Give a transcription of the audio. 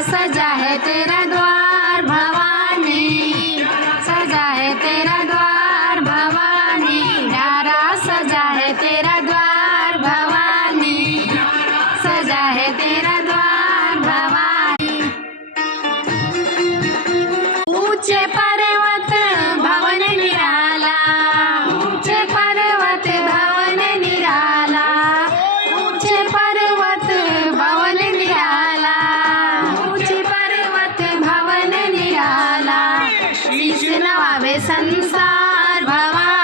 सजा है तेरा द्वार भवानी, सजा है तेरा द्वार भवानी, न्यारा सजा है तेरा द्वार भवानी, सजा है तेरा द्वार भवानी। ऊंचे पर्वत भवन निराला, ऊंचे पर्वत भवन निराला, ऊंचे पर्वत भवन निराला, ऊंचे पर्वत भवन निराला, शीश नवावे संसार भवानी।